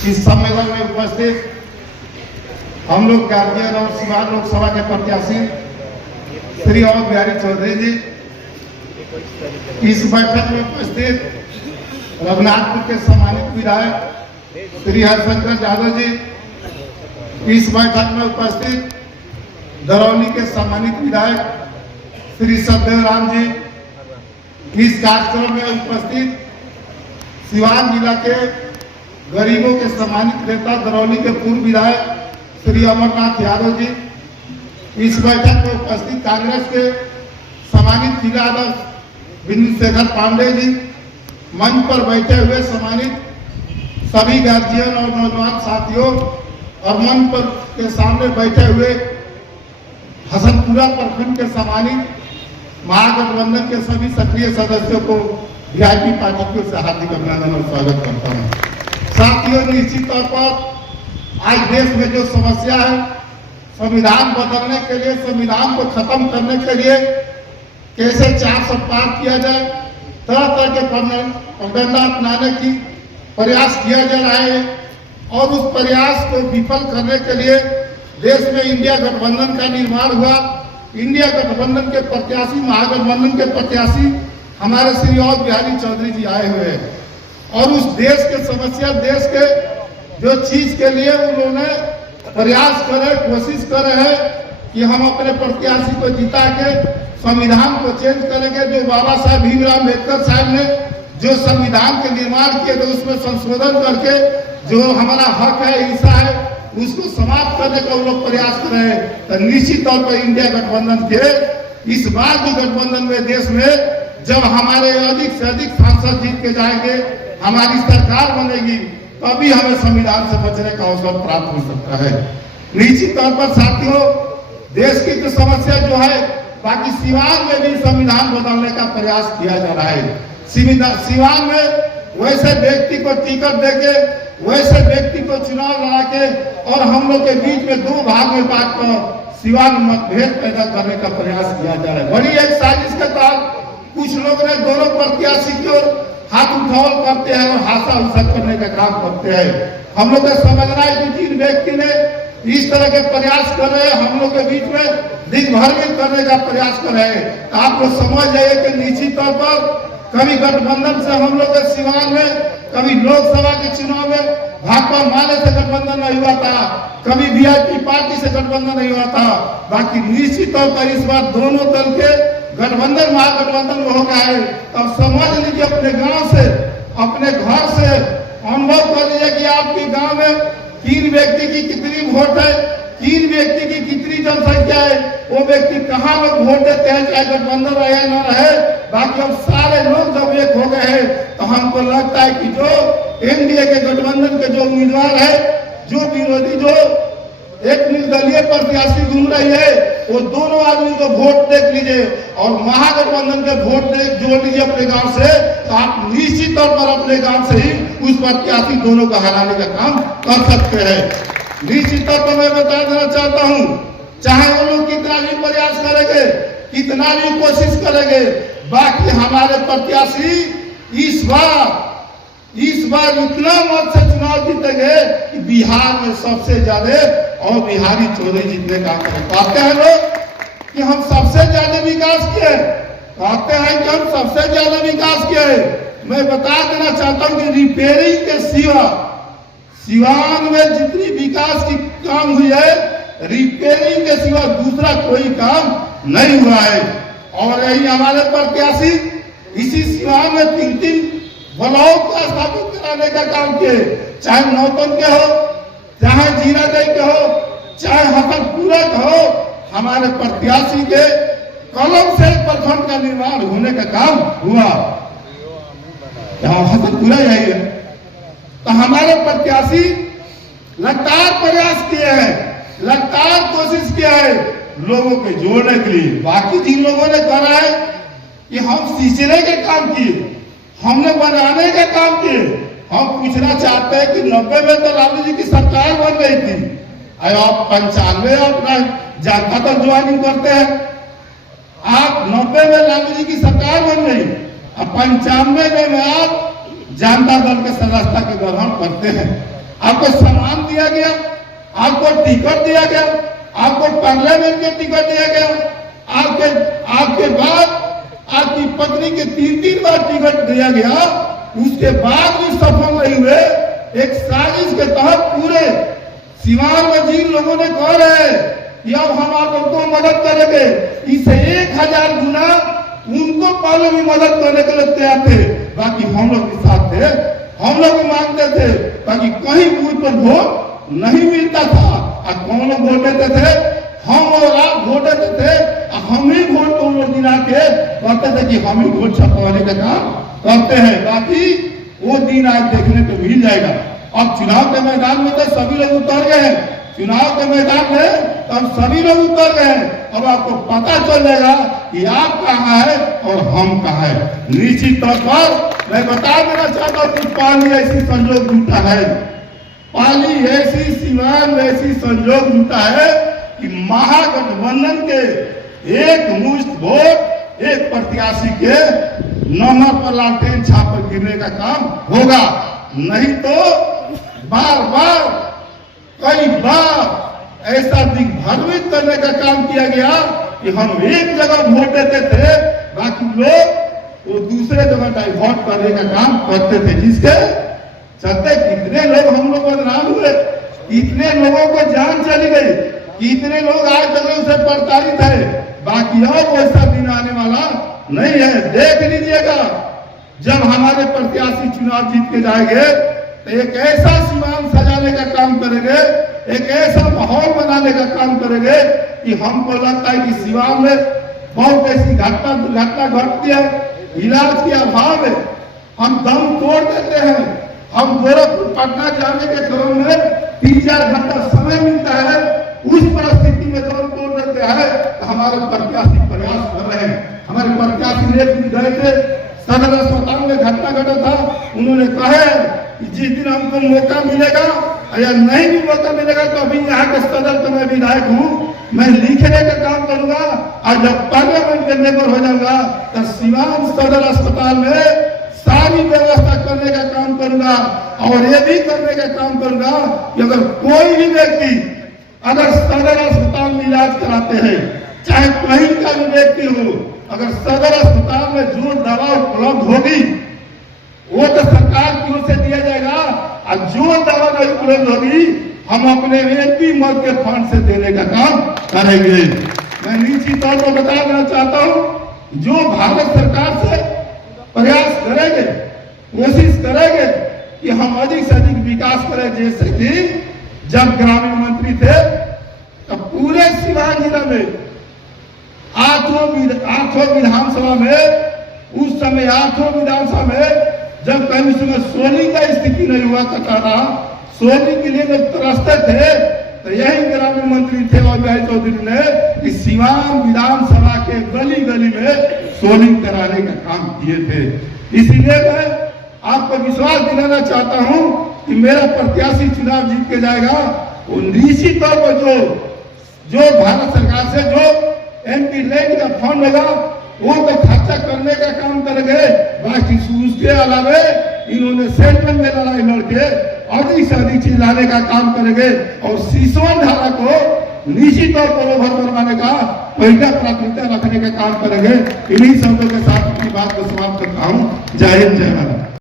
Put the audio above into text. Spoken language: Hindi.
इस सम्मेलन में उपस्थित हम लोग गार्जियन और सिवान लोकसभा के प्रत्याशी श्री अवध बिहारी चौधरी जी, इस बैठक में उपस्थित रघुनाथपुर के सम्मानित विधायक श्री हरिशंकर यादव जी, इस बैठक में उपस्थित दरौली के सम्मानित विधायक श्री सतदेव राम जी, इस कार्यक्रम में उपस्थित सिवान जिला के गरीबों के सम्मानित नेता दरौली के पूर्व विधायक श्री अमरनाथ यादव जी, इस बैठक में उपस्थित कांग्रेस के सम्मानित जिला अध्यक्ष बिंदु शेखर पांडे जी, मंच पर बैठे हुए सम्मानित सभी गार्जियन और नौजवान साथियों और मंच पर के सामने बैठे हुए हसनपुरा प्रखंड के सम्मानित महागठबंधन के सभी सक्रिय सदस्यों को वीआईपी पार्टी की ओर से हार्दिक अभिनंदन और स्वागत करता हूँ। साथियों, निश्चित तौर पर आज देश में जो समस्या है, संविधान बदलने के लिए, संविधान को खत्म करने के लिए कैसे 400 पार किया जाए, तरह तरह के प्रोपेगेंडा अपनाने की प्रयास किया जा रहा है और उस प्रयास को विफल करने के लिए देश में इंडिया गठबंधन का निर्माण हुआ। इंडिया गठबंधन के प्रत्याशी, महागठबंधन के प्रत्याशी हमारे श्री अवध बिहारी चौधरी जी आए हुए हैं और उस देश के समस्या, देश के जो चीज के लिए उन्होंने प्रयास करे, कोशिश करे है कि हम अपने प्रत्याशी को जिता के संविधान को चेंज करेंगे। जो बाबा साहब भीमराव अम्बेडकर साहब ने जो संविधान के निर्माण किए थे, उसमें संशोधन करके जो हमारा हक है, हिस्सा है, उसको समाप्त करने का वो लोग प्रयास कर रहे हैं। तो निश्चित तौर पर इंडिया गठबंधन के इस बार जो गठबंधन में देश में जब हमारे अधिक से अधिक सांसद जीत के जाएंगे, हमारी सरकार बनेगी, तभी हमें संविधान से बचने का अवसर प्राप्त हो सकता है। निश्चित तौर पर साथियों, देश की तो समस्या जो है, बाकी सिवान में भी संविधान बदलने का प्रयास किया जा रहा है। सिवान में वैसे व्यक्ति को टिकट देके, वैसे व्यक्ति को चुनाव लड़ा के और हम लोग के बीच में दो भाग में बांट कर सिवान मतभेद पैदा करने का प्रयास किया जा रहा है। बड़ी एक साजिश के तहत कुछ लोग ने दोनों प्रत्याशी की ओर हाथ उठावल करते हैं और हासा हुसा करने का काम करते हैं। हम लोग का समझना है कि जिन व्यक्ति ने इस तरह के प्रयास कर रहे हैं, हम लोग के बीच में दिग्भ्रमित करने का प्रयास कर रहे हैं, आप लोग समझ जाइए कि निश्चित तौर पर कभी गठबंधन से हम लोग के सिवान में, कभी लोकसभा के चुनाव में भाकपा माले से गठबंधन नहीं हुआ था, कभी वीआईपी पार्टी से गठबंधन नहीं हुआ था। बाकी निश्चित तौर पर इस बार दोनों दल के गठबंधन महागठबंधन हो गया है। अब समझ लीजिए, अपने गांव से, अपने घर से अनुभव कर लीजिए कि आपके गांव में 3 व्यक्ति की कितनी वोट है, 3 व्यक्ति की कितनी जनसंख्या है, वो व्यक्ति कहाँ लोग वोट देते हैं, चाहे गठबंधन रहे न रहे। बाकी अब सारे लोग जब एक हो गए हैं तो हमको लगता है कि जो एनडीए के गठबंधन के जो उम्मीदवार है, जो विरोधी, जो एक निर्दलीय प्रत्याशी घूम रही है, वो दोनों आदमी को वोट देख लीजिए और महागठबंधन के वोट जोड़ लीजिए अपने गांव से, तो आप निश्चित तौर पर अपने गांव से ही उस प्रत्याशी दोनों को हराने का काम कर सकते हैं। निश्चित तौर पर मैं बता देना चाहता हूं, चाहे वो लोग कितना भी प्रयास करेंगे, कितना भी कोशिश करेंगे, बाकी हमारे प्रत्याशी इस बार इतना मत से चुनाव जीतेंगे कि बिहार में सबसे ज्यादा और बिहारी चौधरी जीतने का करें। कहते हैं लोग कि हम सबसे ज्यादा विकास किए, कहते हैं कि हम सबसे ज्यादा विकास किए। मैं बता देना चाहता हूं कि रिपेयरिंग के सिवा सिवान में जितनी विकास की काम हुई है, रिपेयरिंग के सिवा दूसरा कोई काम नहीं हुआ है। और यही हमारे प्रत्याशी इसी सिवान में 3 ब्लॉक को स्थापित कराने का काम किए, चाहे नौतन के हो, चाहे जीरादेई के हो, चाहे हसनपुरा के हो। हमारे प्रत्याशी के कलम से प्रखंड का निर्माण होने का काम हुआ, यहाँ हसनपुरा यही है। तो हमारे प्रत्याशी लगातार प्रयास किए हैं, लगातार कोशिश किया है लोगों के जोड़ने के लिए। बाकी जिन लोगों ने कहा है कि हम सींचने के काम किए, हमने बनाने का काम किए, हम पूछना चाहते हैं कि 90 में तो लालू जी की सरकार बन गई थी, आप 95 अपना जनता दल ज्वाइनिंग करते हैं। आप 90 में लालू जी की सरकार बन गई, अब 95 में आप जनता दल के सदस्यता के ग्रहण करते हैं। आपको सम्मान दिया गया, आपको टिकट दिया गया, आपको पार्लियामेंट में टिकट दिया गया, आपके बाद आपकी पत्नी के 3 बार टिकट दिया गया, उसके बाद भी सफल नहीं हुए। एक साजिश के तहत पूरे सीवान में जिन लोगों ने कह रहे कि अब हम आप लोग को मदद करेंगे, इसे 1000 गुना उनको पहले भी मदद करने के लिए तैयार थे। बाकी हम लोग के साथ थे, हम लोग मांगते थे, ताकि कहीं बूथ पर वोट नहीं मिलता था। और कौन लोग वोट देते थे? हम और आप वोट देते थे, हम ही वोट को गिना के कहते थे कि हम ही वोट छपवाने का काम करते हैं। बाकी वो दिन आज देखने को मिल जाएगा। अब चुनाव के मैदान में तो सभी लोग उतर गए हैं, चुनाव के मैदान में तो अब सभी लोग उतर गए हैं। अब आपको पता चल जाएगा कि आप कहाँ है और हम कहाँ है। निश्चित तौर पर मैं बता देना चाहता हूँ कि पाली ऐसी संजोग जुटा है, पाली ऐसी सीवान ऐसी संजोग जुटा है कि महागठबंधन के एक मुश्त वोट एक प्रत्याशी के नंबर पर लालटेन छाप पर गिरने का काम होगा। नहीं तो बार बार कई बार ऐसा दिग्भ्रमित करने का काम किया गया कि हम एक जगह वोट देते थे, बाकी लोग वो दूसरे जगह डाइवर्ट करने का काम करते थे, जिसके चलते कितने लोग हम लोग बदनाम हुए, कितने लोगों को जान चली गई, कितने लोग आज तक उसे प्रताड़ित है। बाकी अब ऐसा दिन आने वाला नहीं है। देख लीजिएगा, जब हमारे प्रत्याशी चुनाव जीत के जाएंगे तो एक ऐसा सीमान सजाने का काम करेंगे, एक ऐसा माहौल बनाने का काम करेंगे कि हमको लगता है कि सीवान में बहुत ऐसी घटना दुर्घटना घटती है, इलाज के अभाव में हम दम तोड़ देते हैं। हम गोरखपुर पटना जाने के क्रम में 3-4 घंटा समय मिलता है, उस परिस्थिति में दम तोड़ देते हैं। हमारे प्रत्याशी प्रयास कर रहे हैं। हमारे प्रत्याशी एक दिन गए थे, सदर अस्पताल में घटना घटा था, उन्होंने कहा कि जिस दिन हमको मौका मिलेगा या नहीं भी मौका मिलेगा तो अभी यहाँ के सदर का मैं विधायक हूँ, मैं लिखने का काम करूंगा और जब पार्लियामेंट के मेंबर हो जाऊंगा तो सीवान सदर अस्पताल में सारी व्यवस्था करने का काम करूंगा। और ये भी करने का काम करूंगा कि अगर कोई भी व्यक्ति अगर सदर अस्पताल में इलाज कराते हैं, चाहे कहीं का भी व्यक्ति हो, अगर सदर अस्पताल में जो दवा उपलब्ध होगी वो तो सरकार की ओर से दिया जाएगा, और जो दवा नहीं उपलब्ध होगी हम अपने एमपी मद के फंड से देने का काम करेंगे। मैं निश्चित तौर पर बता देना चाहता हूँ, जो भारत सरकार से प्रयास करेंगे, कोशिश करेंगे कि हम अधिक से अधिक विकास करें। जैसे कि जब ग्रामीण मंत्री थे तो पूरे सीवान जिला में 8 विधानसभा में, उस समय 8 विधानसभा में जब कहीं उसमें सोनी का स्थिति नहीं हुआ करता था, सोनी के लिए जब तरसते थे तो यही ग्रामीण मंत्री थे अजय चौधरी ने कि सीवान विधानसभा के गली गली में सोनी कराने का काम किए थे। इसीलिए मैं आपको विश्वास दिलाना चाहता हूं कि मेरा प्रत्याशी चुनाव जीत के जाएगा, वो निश्चित तौर पर जो भारत सरकार से जो एमपी लैंड का फंड होगा वो तो खर्चा करने का काम करेंगे। बाकी उसके अलावे इन्होंने सेंट्रल में लड़ाई लड़के अधिक से अधिक चीज लाने का काम करेंगे और सिसवन धारा को निश्चित तौर पर ओवर बनवाने का पहला प्राथमिकता रखने का काम करेंगे। इन्हीं शब्दों के साथ अपनी बात को समाप्त करता हूँ। जय हिंद, जय भारत।